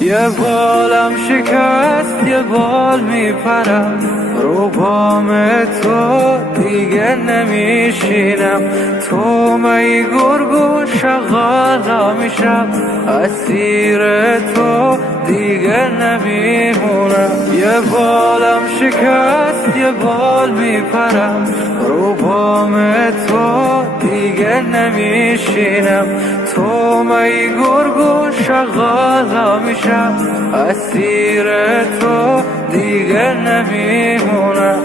یه بالم شکست یه بال میپرم، رو بام تو دیگه نمیشینم. تو می گرگو شغالا میشم، اسیر تو دیگه نمیمونم. یه بالم شکست یه بال میپرم، رو بام تو دیگه نمیشینم. تو می گرگو شغالا میشم، اسیر تو دیگه نمیمونم.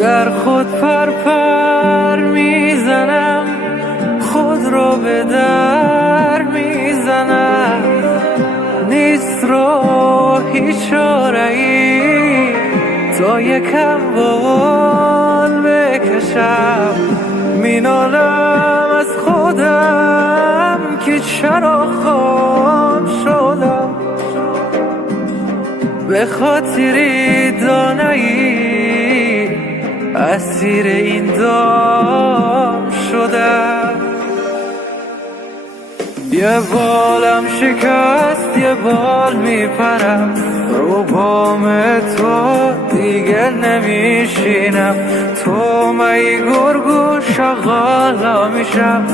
در خود پر میزنم، خود رو به در میزنم. نیست رو هیچ چاره‌ای تا یکم بال بکشم. مینالم از خودم که چرا خام شدم، به خاطری دانایی اسیر این دام شدم. یه بالم شکست یه بال میپرم، رو بام تو دیگه نمیشینم. تو می گرگو شغالا میشم،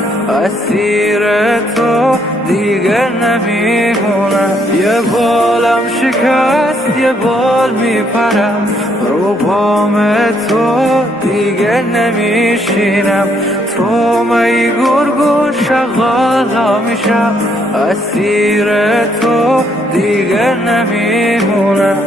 اسیر تو دیگه نمیمونم. یه بالم شکست یه بال میپرم، رو بام تو دیگه نمیشینم. تو می گرگو شغالا میشم، اسیر تو دیگه نمیمونم.